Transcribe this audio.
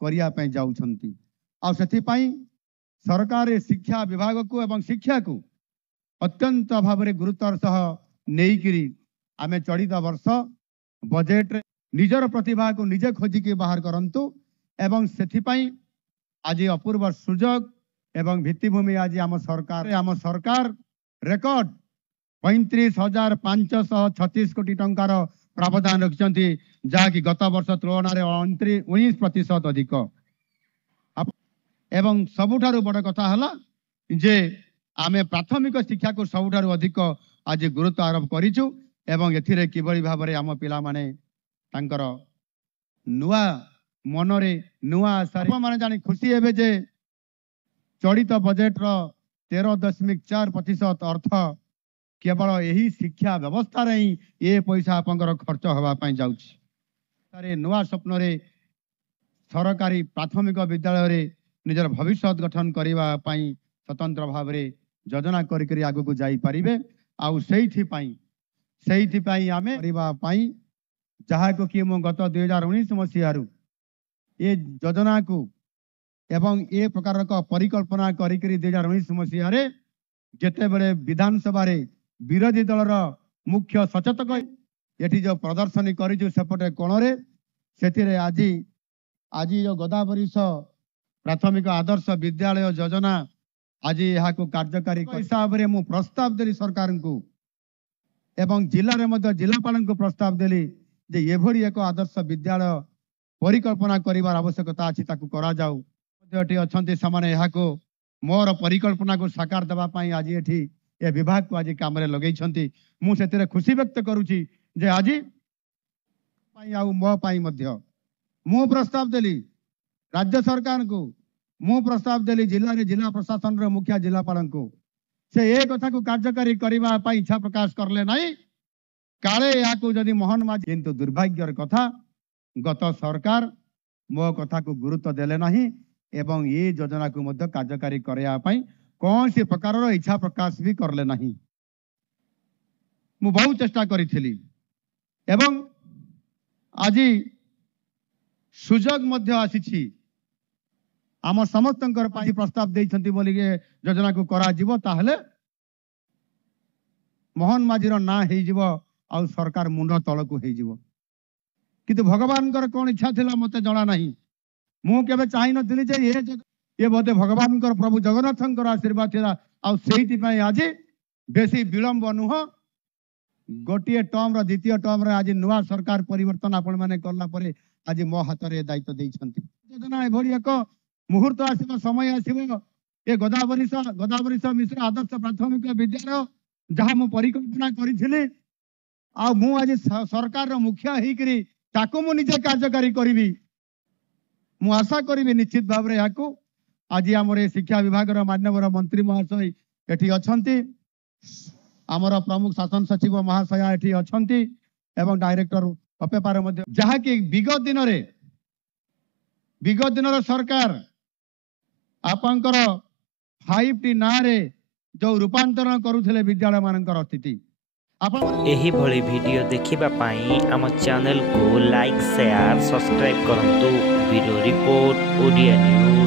करिया पई जाउछंती आ सेथि पई सरकार शिक्षा विभाग को एवं शिक्षा को अत्यंत भाव में गुरुत्वर सह नेइकिरी आमे चलित वर्ष बजेट रे निजर प्रतिभा को निजे खोजिकी बाहर करंतु एवं सेथि पई आज अपूर्व सुजोग एवं भित्तिभूमि आज आम सरकार रेकर्ड 35,536 कोटी टंकार प्रावधान रखिछंती जहाँकि गत वर्ष तुलन में 19% अधिक एवं सबुठारु बड़ कथा हला जे आमे प्राथमिक शिक्षा को सबुठारु अधिक आज गुरुत्व आरोप करिछु एवं एथिरे किबळी भाबरे आम पिला माने तांकर नुआ मनरे नुआ आशा माने जानी खुशी हेबे जे चलित बजेट रो 13.4% अर्थ केवल यही शिक्षा व्यवस्था रे ही ये पैसा आपंकर खर्च हवा पाई जाउछि तारे नुआ स्वप्न रे सरकारी प्राथमिक विद्यालय रे निजर भविष्य गठन करबा पाई स्वतंत्र भाव रे योजना करी आगु को जाई परिबे आउ सेहिथि पाई आमे करबा पाई जहा को कि मो गत 2019 मसिहारु ये योजना को एवं ए प्रकार का परिकल्पना करी 2019 मसीह जिते बड़े विधानसभा रे विरोधी दलर मुख्य सचेतक ये जो प्रदर्शनी करपटे कोणे से आज जो गोदावरीश प्राथमिक आदर्श विद्यालय योजना आज यहाँ कार्यकारी हिसाब से मु प्रस्ताव देली सरकार को एवं जिले में जिलापाल को प्रस्ताव देली जे एभली एक आदर्श विद्यालय परिकल्पना करिवार आवश्यकता अछि ताकू करा जाऊ मोर परिकल्पना को साकार देवाई आज ये विभाग को आज काम लगे मुझे खुशी व्यक्त करुच्ची जे आज मो प्रस्ताव देली राज्य सरकार को मु प्रस्ताव देली जिला प्रशासन मुखिया जिलापाल को से ए कथा को कार्यकारी करने इच्छा प्रकाश करले नहीं काले या जदि मोहन माझी किंतु दुर्भाग्यर कथा गत सरकार मो कथा को गुरुत्व देले नहीं एवं ये योजना को मध्य कार्यकारी करने कौन सी प्रकार इच्छा प्रकाश भी करले नहीं मु बहुत चेष्टा करी एवं आज सुजोग मध्य आसी आम समस्त प्रस्ताव देइछंती बोली योजना को करा जीवो ताहले मोहन माझीर ना हे जीवो आ सरकार मुंड तल को हे जीवो किंतु भगवान कौन इच्छा थिला मते जणा नहीं मु केबे चाहि नथिली जे ये बोधे भगवान प्रभु जगन्नाथ आशीर्वाद थिला आ सेहिति पई आज बेसी विलंब नुह गोटे टर्म रो द्वितीय टर्म रे आज नुआ सरकार परिवर्तन आपण माने करला परे आज मो हाथ रे दायित्व देइछंती योजना एभली एक मुहूर्त आसीबो समय आसीबो ए गोदावरीश मिश्र आदर्श प्राथमिक विद्यालय जहाँ मु परिकल्पना करिथिली आ मु आज सरकार रो मुखिया हेकरी ताको मु निजे कार्यकारी करिवि मु आशा करी निश्चित भाव में यहाँ आज आम शिक्षा विभाग माननीय मंत्री महाशय एटी अच्छी आमर प्रमुख शासन सचिव महाशय एटी अच्छी एवं डायरेक्टर अपेपार जहाँकि विगत दिन सरकार आपंकर 5T ना रे जो रूपांतरण करुले विद्यालय मानकर स्थिति एही भली वीडियो देखिबा पाई आम चैनल को लाइक शेयर सब्सक्राइब करंतु। Bureau report Odia news.